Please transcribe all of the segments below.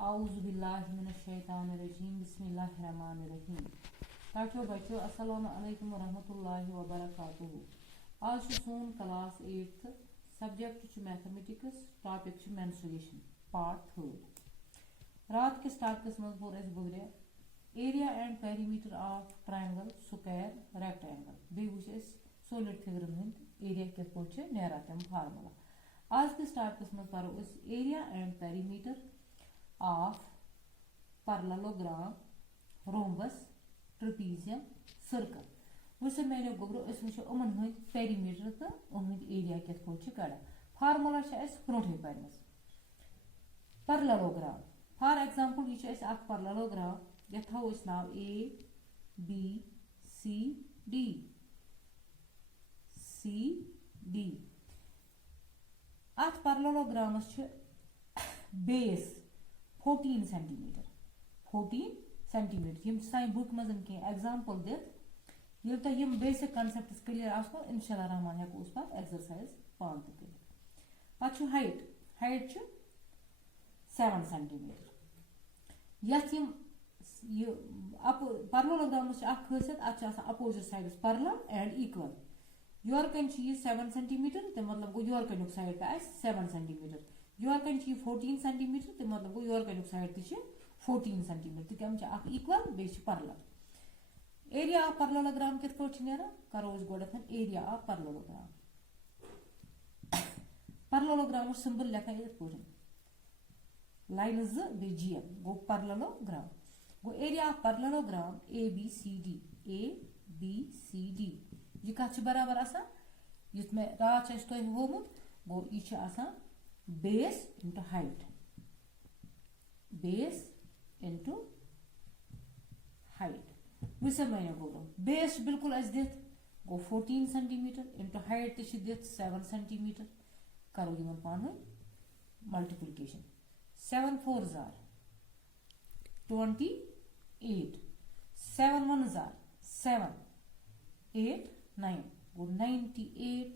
औज़ुबिल्लाहिमिनश्शैतानिर्रजीम बिस्मिल्लाहिर्रहमानिर्रहीम। ताठियो बच्चों अस्सलाम वालेकुम वरहमतुल्लाहि वबरकातुहू। आज सोन class 8th subject mathematics topic mensuration part 3। रात के टॉपिकस मज बोर अस गुजरे area and perimeter of triangle square rectangle बे वो सॉलिड फिगरन हंद एरिया कित पे नेरा तम फार्मूला। आज के टॉपिकस मज परो area and perimeter of parallelogram, rhombus, trapezium, circle। वैसे मैंने गोबरो इस वो उमन हंद पेरीमीटर तो उमन एरिया कित पे कड़ा फार्मूला ब्रोटे पस parallelogram। फॉर एग्जांपल यह parallelogram ये थो नाव A B C D C D। अत parallelogramस बेस 14 सेंटीमीटर 14 सेंटीमीटर यम साइन बुक मज एग्जांपल दित ये तो यम बेसिक कॉन्सेप्ट्स क्लियर आसो इंशाल्लाह रहमान हेको उस पर एक्सरसाइज पान तो कर पछ हाइट हाइट 7 सेंटीमीटर यथ यम ये पैरेललोग्राम खासियत अत opposite sides parallel and equal your कन 7 सेंटीमीटर तो मतलब गो योर कन साइड 7 सेंटीमीटर योर कन 14 सेंटीमीटर तो मतलब गो योर कन साइड ती 14 सेंटीमीटर तम इक्वल बे पैरेलल। एरिया ऑफ पैरेललोग्राम कित पे नेरा करो गोडथ area of parallelogram. Parallelogram symbol लेखा ये पे लाइन ज बे जीएम गो पैरेललोग्राम गो एरिया ऑफ पैरेललोग्राम ABCD ये कत बराबर आसान युत मे रात तो होमुत गो यह base into height base into height वैसे मैंने बोलो बेस बिल्कुल दित गो 14 सेंटीमीटर इंटू हाइट दित 7 सेंटीमीटर करो यमन पान मल्टीप्लिकेशन 7 4 जार 28 7 1 जार 7 8 9 गो 98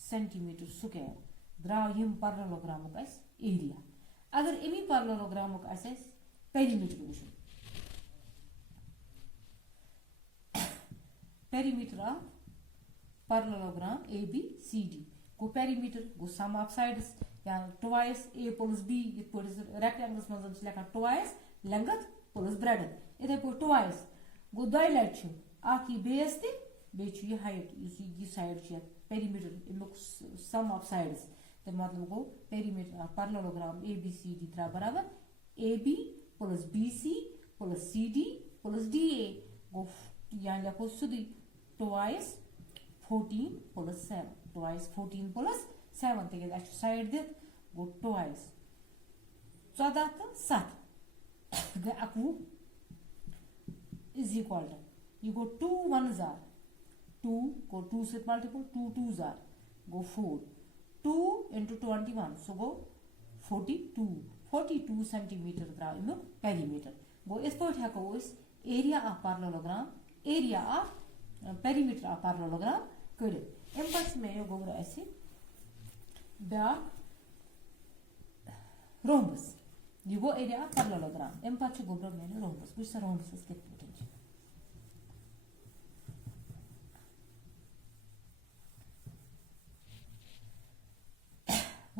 सेंटीमीटर स्क्वायर द्राव यम पैरेललोग्रामुक एरिया। अगर अमी पैरेललोग्रामुक पेरीमीटर वो पेरीमीटर ऑफ पैरेललोग्राम ABCD गो पेरीमीटर गो सम ऑफ साइड्स या ट्वाइस A प्लस B रेक्टेंगल्स मज लेखा ट्वाइस लेंथ प्लस ब्रेडथ इथे पे ट्वाइस गो दय लट बेस ते हाइट यह साइड पेरीमीटर अमुक सम ऑफ साइड्स तो मतलब गो पेरीमीटर ऑफ पैरेललोग्राम ABCD त्रा बराबर AB plus BC plus CD plus DA गो यहाँ लिखो सीधी ट्वाइस 14 प्लस 7 ट्वाइस 14 प्लस 7 तक साइड दित गो ट्वाइस 14 तो 7 गए 21 इज इक्वल टू यह गो 2 1 जार 2 को 2 से मल्टीपल 2 2 जार गो 4 2 into 21 so go 42 सेंटीमीटर द्राव अमुक पेरीमीटर गो इस पे हेको area of parallelogram area of perimeter of parallelogram कर मे गोबर ब्या रोम्बस यह गो एरिया ऑफ पैरेललोग्राम अम पे गोबर मे रोम्बस वो रोम्बस कित पे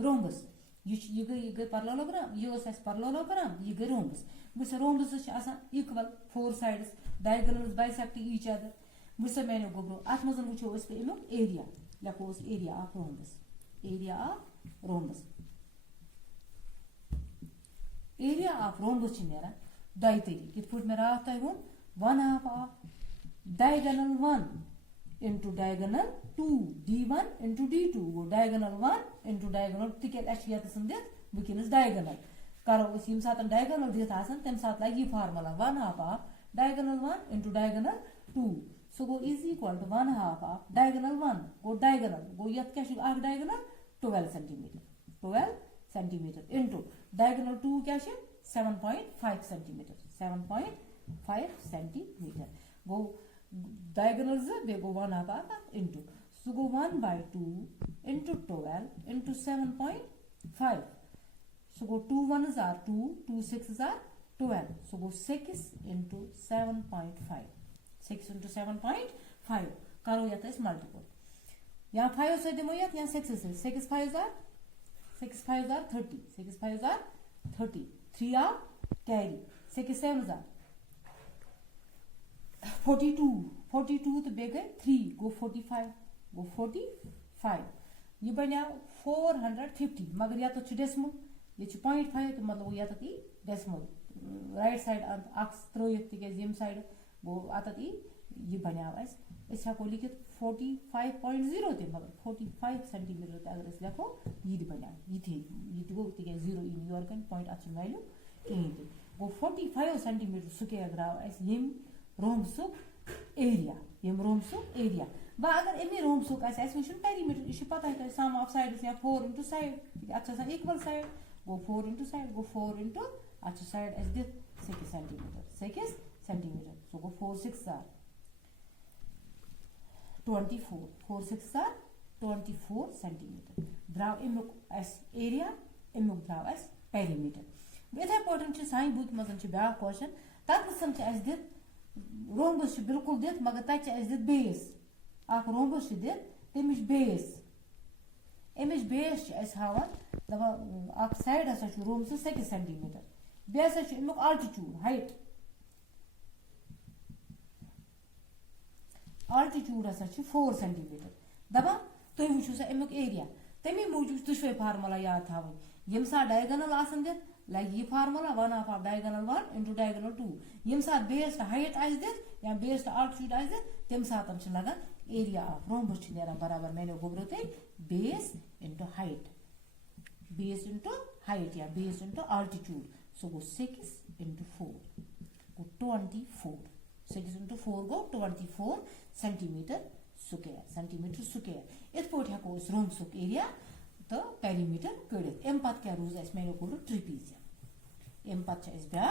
रोम्बस यह गई पैरेललोग्राम यह पैरेललोग्राम यह गई रोम्बस वो rhombus equal 4 sides diagonals bisect each other वो मैंने गोब्रो अत मज वो अमुक एरिया लिखो area of rhombus area of rhombus area of rhombus नेरा दय तरीक कित पे मे रात तह वो 1/2 of diagonal 1 into diagonal 2 D1 into D2 वो diagonal 1 into diagonal ये दित वनस diagonal करो यम सात diagonal दित तम सात लगे यह formula 1/2 of diagonal 1 into diagonal 2 so गो is equal to 1/2 of diagonal 1 गो diagonal गो ये क्या diagonal 12 सेंटीमीटर into diagonal 2 क्या 7.5 सेंटीमीटर 7.5 सेंटीमीटर गो diagonal बे गो 1/2 into so go 1/2 into 12 into 7.5 so गो 2 1s are 2, 2 6s are 12. So go 6 into 7.5. 6 into 7.5. करो या तो इस मल्टीपल यहाँ 5 से दिमो या 6 से 6 5s are 30. 6 5s are 30. 3 are carry. 6 7s are 42. 42 तो बे गए 3 go 45. Go 45. ये बना 450 मगर या तो डेसिमल ये 0.5 तो मतलब या तो डेसिमल राइट साइड अक्स त्रोयत तिकेज यम साइड गो अतत ये बना हेको लिखित 45.0 ते मगर 45 सेंटीमीटर ते अगर लिखो ये बना ये गो तिकेज 0 इन योर कन पॉइंट अच्छ वैल्यू कहीं ते गो 45 सेंटीमीटर स्क्वायर द्राव यम रोमसुक एरिया बा अगर अमी रोमसुक वो पेरीमीटर यह पता है सम ऑफ साइड्स या 4 इंटू साइड अच्छा इक्वल साइड गो 4 इंटू साइड गो 4 इंटू अच्छा साइड दित 6 सेंटीमीटर सो गो 4 6 आर 24 4 6 आर 24 सेंटीमीटर द्राव अमुक एरिया अमुक द्राव पेरीमीटर इथे पे सान बुक मज ब्या क्वेश्चन तथ दित रोम्बस बिल्कुल दित मगर तक दित बेस रोम्बस दित तमिश बेस हावान दपान साइड हसा रोम्बस 6 सेंटीमीटर बे हसा अमुक आल्टीट्यूड हसा 4 सेंटीमीटर दपान तुम वो सा अमुक एरिया तमी मूजूब दुशवे फार्मूला याद थवन यम सा डायगोनल आसन दित लाइक ये formula 1 of diagonal 1 into diagonal 2 यम सा बेस्ड हाइट दित या बेस्ड आल्टीट्यूड दित तम सात लगन एरिया ऑफ रोम्बस बराबर मैंने गोब्रो ते बेस इंटू हाइट या बेस इंटू आल्टीट्यूड सो गो 6 इंटू 4 गो 24 6 इंटू 4 गो 24 सेंटीमीटर स्क्वायर इत पे हेको रोमसुक एरिया तो पेरीमीटर कड़ित अम पत क्या रूज मैंने गोब्रो ट्रिपीजियम अम पत ब्या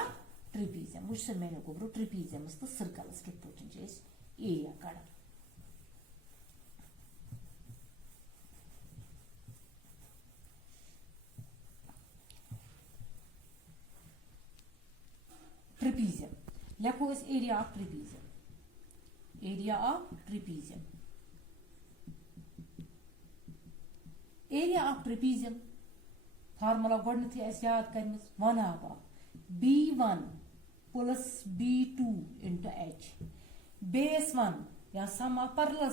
ट्रिपीजियम वो मैंने गोब्रो ट्रिपीजियमस तो सर्कलस कित पे एरिया कड़ान ट्रिपीजियम लिखो इस एरिया ऑफ ट्रिपीजियम फार्मूला गोडनथी याद कर 1 of B1 plus B2 into H base 1 या सम ऑफ पैरेलल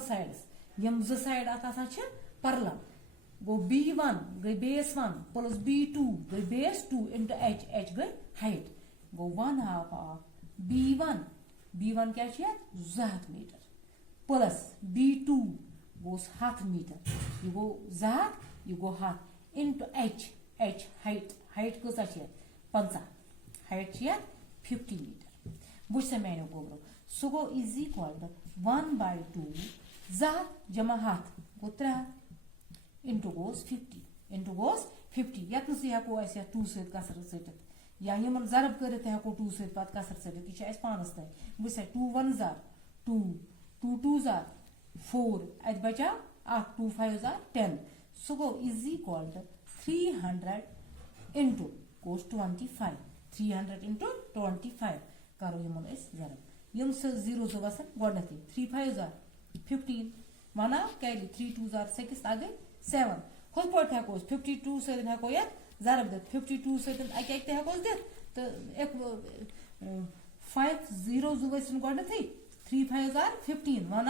साइड्स यम जो साइड अत पैरेलल गो B1 गई बेस 1 प्लस B2 गई बेस 2 इंटू H गई height go 1 half of B1 क्या 200 मीटर प्लस B2 गोस 100 metre यह गो 200 यह गो 100 इंटू H हाइट कसा 50 हाइट 50 मीटर बुझ मैंने गोब्रो सो गो इज इक्वल टू 1/2 200 जमा 100 गो 3 इंटू गोस 50 यतनस हेको 2 सत कसर सटित या यमन जरब करित हेको 2 सत पत कसर सटित यह पानस तय बुझ 2 1s are 2 2 2s are 4 अत बचा 2 5s are 10 सो गो इज इक्वल टू 300 इंटू गोस 25 300 इंटू 25 करो यमन जरब यम जीरो जो वसन गोडनथी 3 5s are 15 one carry 3 2s are 6 आ गई 7 खुद पे हेको 52 सत हेको ये जरब दित 52 सत हेको दित तो एक 5 0 जो वसन गोडनथी 3 5s are 15 one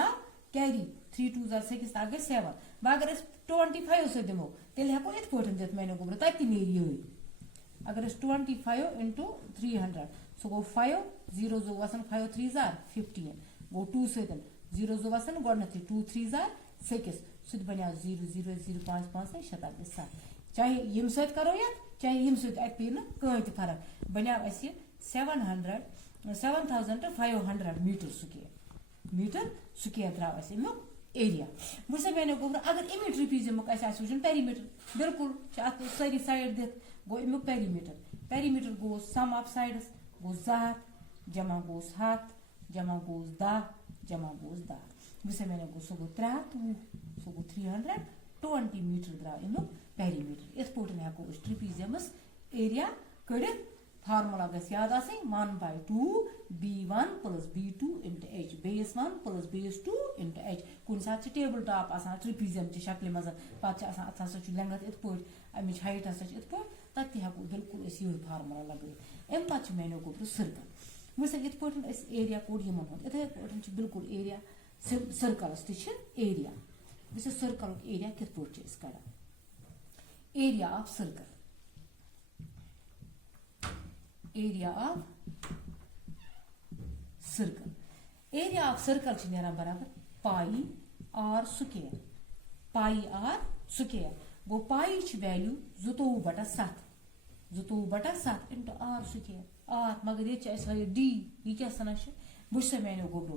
carry 3 2s are 6 आ गई 7 अगर 25 से दिमो तेल हेको इत पे दित मैंने गोब्रो तक नेरी ये अगर 25 इंटू 300 सो गो 5 0 जो वसन 5 3s are 15 गो 2 सत 0 जो वसन गोडनथी 2 3s are 6 सह बना 0 0 0 5 5 7 7 चाहे यम सत करो या चाहे यम सत पे कहीं तो फर्क बना 7500 मीटर स्क्वायर द्राव अमुक एरिया बुझ मैंने गोब्रो अगर अमी ट्रिपीजियम पेरीमीटर बिल्कुल सारी साइड दित गो अमुक पेरीमीटर गो सम ऑफ साइड्स गो 200 जमा गोस 100 जमा गोस 10 जमा गोस 10 बुझ मैंने गो सो गो 3 सो गो 320 मीटर द्राव अमुक पेरीमीटर इत पे हेको ट्रिपीजियमस एरिया कड़ित फार्मूला गस याद आसे 1/2 b1 plus b2 into h base 1 plus base 2 into h कुन साथ टेबल टॉप आसान ट्रिपीजियम ची शक्ल मज पात अत लेंथ इत पे अमिच हाइट हसा इत पे तत हेको बिल्कुल यो फार्मूला लगाइथ अम पे मेनो गोब्रो सर्कल वैसे इत पे एरिया कोड यमन हो इथे पे बिल्कुल एरिया सर्कलस ती एरिया वैसे सर्कल एरिया कित पे कड़ा area of circle area of circle area of circle च नेरा बराबर pi r square pi r square गो पाई च value 2/7 2/7 into r square r मगर ये च है d ये क्या सना छ बुश मैंने गोब्रो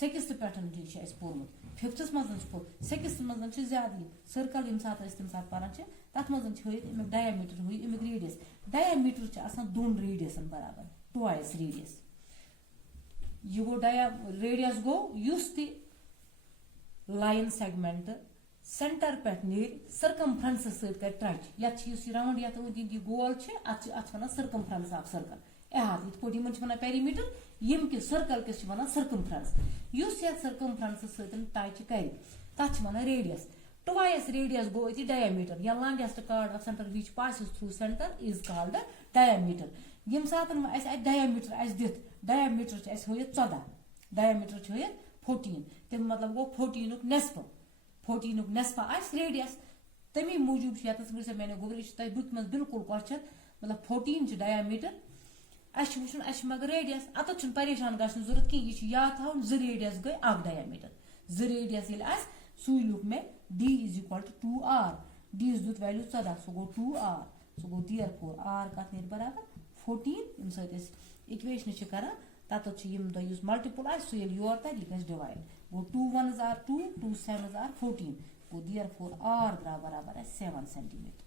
6th पैटर्न डी छ पोरमुत 5th मजन छ 6th मजन छ ज्यादा सर्कल यम साथ तम साथ पारन छ तथ मजन छ इमिक डायमीटर हुई इमिक रेडियस डायमीटर छ आसान दोन रेडियसन बराबर ट्वाइस रेडियस ये गो रेडियस गो युस ति लाइन सेगमेंट सेंटर पेट नीर सर्कमफ्रेंस सहित कर टच यत छ युस राउंड यत ये गोल छ अत वना सर्कमफ्रेंस ऑफ सर्कल एहात इत पोटी मन छ वना पेरीमीटर यम के सर्कल के छ वना सर्कमफ्रेंस युस यत सर्कमफ्रेंस सहित टच कर तथ छ वना रेडियस ट्वाइस रेडियस गो इति डायमीटर या longest chord of centre which passes through center is called diameter यम सातन अस डायमीटर अस दित डायमीटर छ अस होय 14 डायमीटर छ होय 14 तम मतलब गो 14 नुक नेस्फ अस रेडियस तमी मूजूब छ यतस से मैंने गुरिश तय बुक में बिल्कुल क्वेश्चन मतलब 14 छ डायमीटर अस वुचन अस मगर रेडियस अत छ परेशान गसन जरूरत कि ये याद थाउन ज रेडियस गई अक डायमीटर ज रेडियस ये अस सुई लुक में d is equal to 2r d is दुत वैल्यू 14 सो गो 2r सो गो therefore r कत नेर बराबर 14 इन सहित इक्वेशन छ करा तत छ यम द यूज मल्टीपल आ सो ये योर त लिखस divide go 2 1s are 2 2 7s are 14 go therefore r बराबर 7 सेंटीमीटर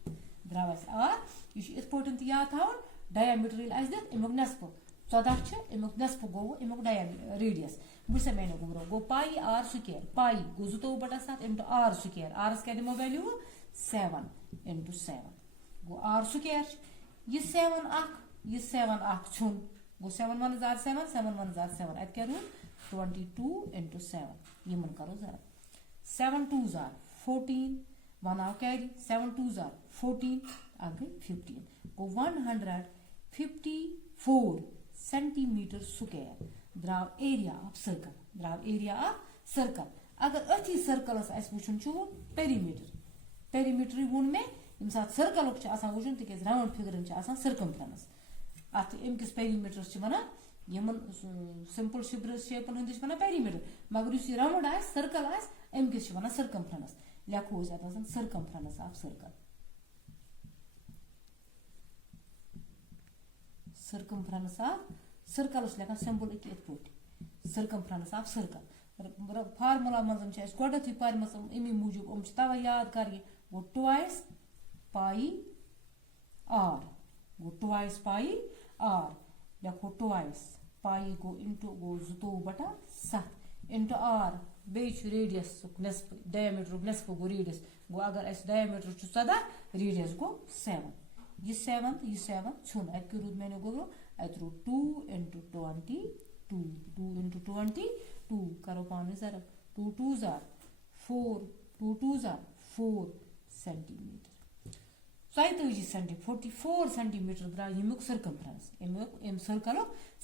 द्रावस r ये इस पोटेंट या थाउन डायमीटर इल अस दत इमुक नेस्प 14 छ इमुक नेस्प गो इमुक रेडियस बुसे मैंने गुमरो गो पाई r स्क्वायर पाई गो 2/7 into r स्क्वायर r का दिमो वैल्यू 7 into 7 गो r स्क्वायर ये 7 अक छुन गो 7 1 are 7 7 1 are 7 अत क्या रूट 22 into 7 ये मन करो जरा 7 2s are 14 1 आव कैरी 7 2s are 14 आ गई 15 गो 154 सेंटीमीटर स्क्वायर द्राव एरिया ऑफ सर्कल अगर अथी सर्कल अस वुचन छु पेरीमीटर वुन में यम साथ सर्कल छ आसान वुचन त के राउंड फिगर छ आसान सर्कमफ्रेंस अत एमकिस पेरीमीटर छ वना यमन सिंपल शेपन हंद छ वना पेरीमीटर मगर युस राउंड आस सर्कल आस एमकिस छ वना सर्कमफ्रेंस लेखो अत आसान circumference of circle circumference of circle लेखा सिंपल एक पोट सर्कमफ्रेंस ऑफ सर्कल फार्मूला मजन छ गोडथि पारमस इमी मूजूब हम तव याद करिए वो ट्वाइस पाई r वो ट्वाइस पाई r देखो ट्वाइस पाई गो इनटू गो 2/7 इनटू r बेच रेडियस नेस्फ डायमीटर नेस्फ गो रेडियस गो अगर अस डायमीटर छ 14 रेडियस गो 7 ये 7 छुन अत के रूट मैंने गो अत रू 2 into 22 करो पाने जरा 2 2s are 4 2 2s are 4 centimetre 44 centimetre द्रा यमुक सर्कमफ्रेंस एम सर्कल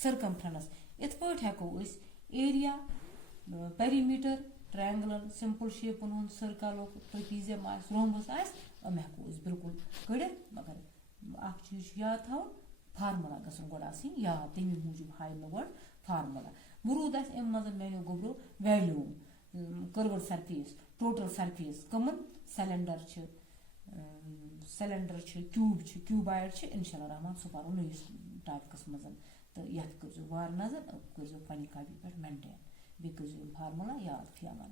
सर्कमफ्रेंस इत पट हेको अस एरिया पेरीमीटर ट्रायंगुलर सिंपल शेपन हुन सर्कल ट्रेपीजियम आस रोम्बस आस हम हेको अस बिल्कुल कड़ित मगर अख चीज याद थाउन फार्मूला गसन गोड आसी याद तमी मूजूब हाय मे गोड फार्मूला मुरूद आस एम मजन मैंने गोब्रो value curved surface total surface कमन सिलेंडर क्यूबाइड इंशाल्लाह रहमान सो पारो नयस टॉपिकस मजन तो यत कर वार नजर कर पन्ने कॉपी पे मेंटेन बे कर फार्मूला याद फियामान।